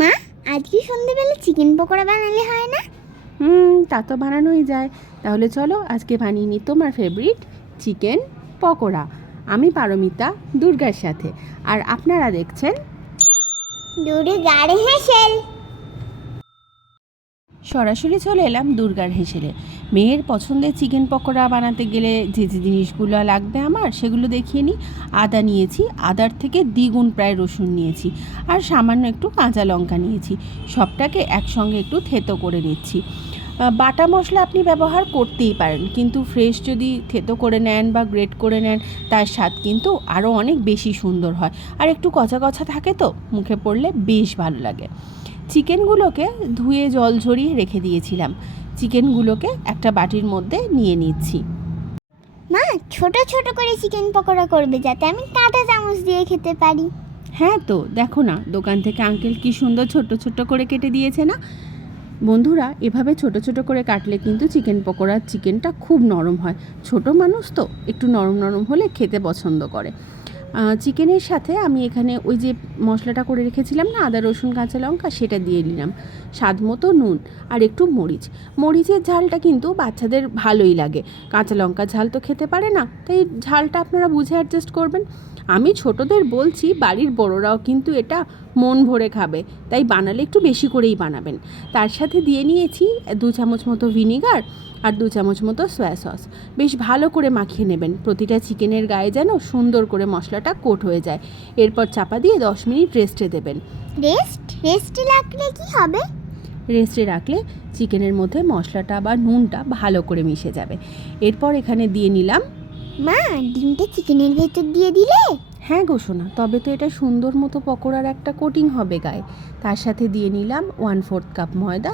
মা, আজকে সন্ধ্যেবেলা চিকেন পকোড়া বানালে হয় না? তা তো বানানোই যায়। তাহলে চলো আজকে বানিয়ে নিই তোমার ফেভারিট চিকেন পকোড়া। আমি পারমিতা, দুর্গার সাথে। আর আপনারা দেখছেন দুর্গার হেসেল। সরাসরি চলে এলাম দুর্গার হেসেলে। মেয়ের পছন্দের চিকেন পকোড়া বানাতে গেলে যে যে জিনিসগুলো লাগবে আমার সেগুলো দেখিয়ে নিই। আদা নিয়েছি, আদার থেকে দ্বিগুণ প্রায় রসুন নিয়েছি, আর সামান্য একটু কাঁচা লঙ্কা নিয়েছি। সবটাকে একসঙ্গে একটু থেতো করে নিচ্ছি। বাটা মশলা আপনি ব্যবহার করতেই পারেন, কিন্তু ফ্রেশ যদি থেতো করে নেন বা গ্রেট করে নেন তার স্বাদ কিন্তু আরও অনেক বেশি সুন্দর হয়, আর একটু কচা কচা থাকে তো মুখে পড়লে বেশ ভালো লাগে। চিকেনগুলোকে ধুয়ে জল ঝরিয়ে রেখে দিয়েছিলাম। চিকেনগুলোকে একটা বাটির মধ্যে নিয়ে নিচ্ছি। মা, ছোট ছোট করে চিকেন পকোড়া করবে যাতে আমি কাঁটা চামচ দিয়ে খেতে পারি। হ্যাঁ তো দেখো না, দোকান থেকে আঙ্কেল কি সুন্দর ছোট ছোট করে কেটে দিয়েছে না। বন্ধুরা, এভাবে ছোট ছোট করে কাটলে কিন্তু চিকেন পকোড়ার চিকেনটা খুব নরম হয়। ছোট মানুষ তো একটু নরম নরম হলে খেতে পছন্দ করে। চিকেনের সাথে আমি এখানে ওই যে মশলাটা করে রেখেছিলাম না, আদা রসুন কাঁচা লঙ্কা, সেটা দিয়ে নিলাম। স্বাদ মতো নুন আর একটু মরিচের ঝালটা কিন্তু বাচ্চাদের ভালোই লাগে। কাঁচা লঙ্কা ঝাল তো খেতে পারে না, তাই ঝালটা আপনারা বুঝে অ্যাডজাস্ট করবেন। আমি ছোটদের বলছি, বাড়ির বড়রাও কিন্তু এটা মন ভরে খাবে, তাই বানালে একটু বেশি করেই বানাবেন। তার সাথে দিয়ে নিয়েছি 2 চামচ মতো ভিনিগার আর 2 চামচ মতো সয়া সস। বেশ ভালো করে মাখিয়ে নেবেন, প্রতিটা চিকেনের গায়ে যেন সুন্দর করে মশলাটা কোট হয়ে যায়। এরপর চাপা দিয়ে 10 মিনিট রেস্টে দেবেন। রেস্টে রাখলে কি হবে? রেস্টে রাখলে চিকেনের মধ্যে মশলাটা বা নুনটা ভালো করে মিশে যাবে। এরপর এখানে দিয়ে নিলাম। মা, ডিমটা চিকেনের ভেতর দিয়ে দিলে? হ্যাঁ গো সোনা, তবে তো এটা সুন্দর মতো পকোড়ার একটা কোটিং হবে গায়ে। তার সাথে দিয়ে নিলাম 1/4 কাপ ময়দা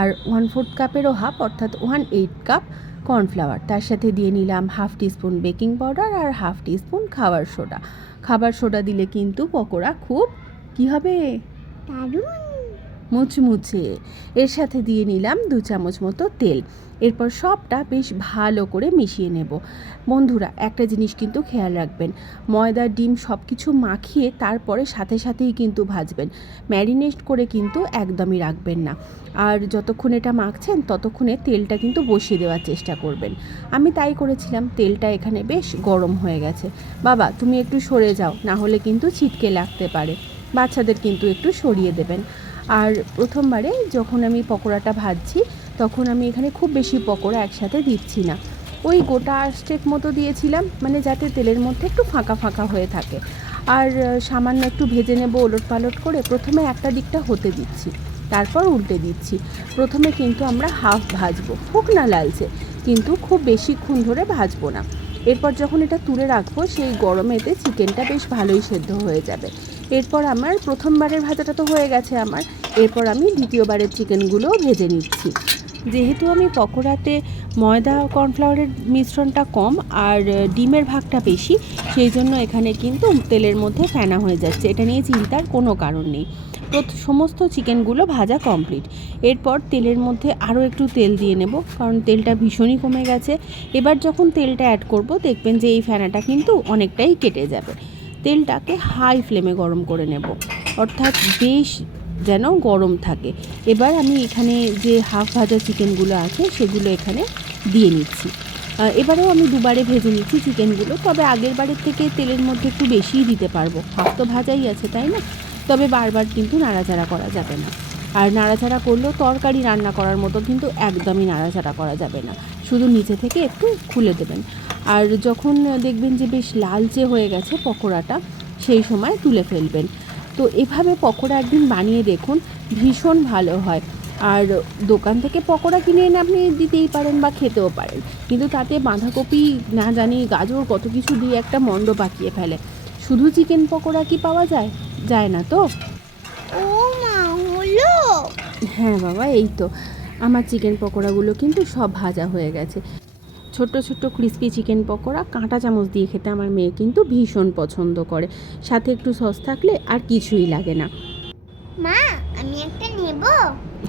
আর 1/4 কাপেরও হাফ, অর্থাৎ 1/8 কাপ কর্নফ্লাওয়ার। তার সাথে দিয়ে নিলাম 1/2 টিস্পুন বেকিং পাউডার আর 1/2 টিস্পুন খাবার সোডা দিলে কিন্তু পকোড়া খুব কী হবে, দারুণ মুচমুচে। এর সাথে দিয়ে নিলাম 2 চামচ মতো তেল। এরপর সবটা বেশ ভালো করে মিশিয়ে নেব। বন্ধুরা, একটা জিনিস কিন্তু খেয়াল রাখবেন, ময়দা ডিম সব কিছু মাখিয়ে তারপরে সাথে সাথেই কিন্তু ভাজবেন। ম্যারিনেট করে কিন্তু একদমই রাখবেন না। আর যতক্ষণ এটা মাখছেন ততক্ষণে তেলটা কিন্তু বসিয়ে দেওয়ার চেষ্টা করবেন। আমি তাই করেছিলাম। তেলটা এখানে বেশ গরম হয়ে গেছে। বাবা, তুমি একটু সরে যাও, না হলে কিন্তু ছিটকে লাগতে পারে। বাচ্চাদের কিন্তু একটু সরিয়ে দেবেন। আর প্রথমবারে যখন আমি পকোড়াটা ভাজছি তখন আমি এখানে খুব বেশি পকোড়া একসাথে দিচ্ছি না, ওই গোটা স্টেপ মতো দিয়েছিলাম, মানে যাতে তেলের মধ্যে একটু ফাঁকা ফাঁকা হয়ে থাকে। আর সামান্য একটু ভেজে নেব ওলট পালট করে। প্রথমে একটা দিকটা হতে দিচ্ছি, তারপর উল্টে দিচ্ছি। প্রথমে কিন্তু আমরা হাফ ভাজবো, হোক না লালচে, কিন্তু খুব বেশিক্ষণ ধরে ভাজবো না। এরপর যখন এটা তুলে রাখবো সেই গরমেতে চিকেনটা বেশ ভালোই সেদ্ধ হয়ে যাবে। এরপর আমার প্রথমবারের ভাজাটা তো হয়ে গেছে আমার, এরপর আমি দ্বিতীয়বারের চিকেনগুলোও ভেজে নিচ্ছি। যেহেতু আমি পকোড়াতে ময়দা কর্নফ্লাওয়ারের মিশ্রণটা কম আর ডিমের ভাগটা বেশি, সেই জন্য এখানে কিন্তু তেলের মধ্যে ফেনা হয়ে যাচ্ছে। এটা নিয়ে চিন্তার কোনো কারণ নেই। সমস্ত চিকেনগুলো ভাজা কমপ্লিট। এরপর তেলের মধ্যে আরও একটু তেল দিয়ে নেব, কারণ তেলটা ভীষণই কমে গেছে। এবার যখন তেলটা অ্যাড করব দেখবেন যে এই ফেনাটা কিন্তু অনেকটাই কেটে যাবে। তেলটাকে হাই ফ্লেমে গরম করে নেব, অর্থাৎ বেশ যেন গরম থাকে। এবার আমি এখানে যে হাফ ভাজা চিকেনগুলো আছে সেগুলো এখানে দিয়ে নিচ্ছি। এবারেও আমি দুবারে ভেজে নিচ্ছি চিকেনগুলো, তবে আগের বারের থেকে তেলের মধ্যে একটু বেশিই দিতে পারবো, হাফ তো ভাজাই আছে তাই না। তবে বারবার কিন্তু নাড়াচাড়া করা যাবে না। আর নাড়াচাড়া করলেও তরকারি রান্না করার মতো কিন্তু একদমই নাড়াচাড়া করা যাবে না, শুধু নিচে থেকে একটু খুলে দেবেন। আর যখন দেখবেন যে বেশ লালচে হয়ে গেছে পকোড়াটা, সেই সময় তুলে ফেলবেন। তো এভাবে পকোড়া একদিন বানিয়ে দেখুন, ভীষণ ভালো হয়। আর দোকান থেকে পকোড়া কিনে এনে আপনি দিতেই পারেন বা খেতেও পারেন, কিন্তু তাতে বাঁধাকপি না জানি গাজর কত কিছু দিয়ে একটা মণ্ড পাকিয়ে ফেলে। শুধু চিকেন পকোড়া কি পাওয়া যায়? যায় না তো। ও মা, হলো? হ্যাঁ বাবা, এই তো আমার চিকেন পকোড়াগুলো কিন্তু সব ভাজা হয়ে গেছে। ছোট্ট ছোট্ট ক্রিস্পি চিকেন পকোড়া কাঁটা চামচ দিয়ে খেতে আমার মেয়ে কিন্তু ভীষণ পছন্দ করে। সাথে একটু সস থাকলে আর কিছুই লাগে না। মা, আমি একটা নেব?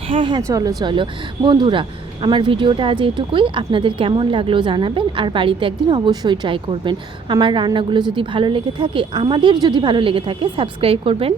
হ্যাঁ হ্যাঁ, চলো চলো। বন্ধুরা, আমার ভিডিওটা আজ এটুকুই। আপনাদের কেমন লাগলো জানাবেন, আর বাড়িতে একদিন অবশ্যই ট্রাই করবেন। আমার রান্নাগুলো যদি ভালো লেগে থাকে, আমাদের যদি ভালো লেগে থাকে, সাবস্ক্রাইব করবেন।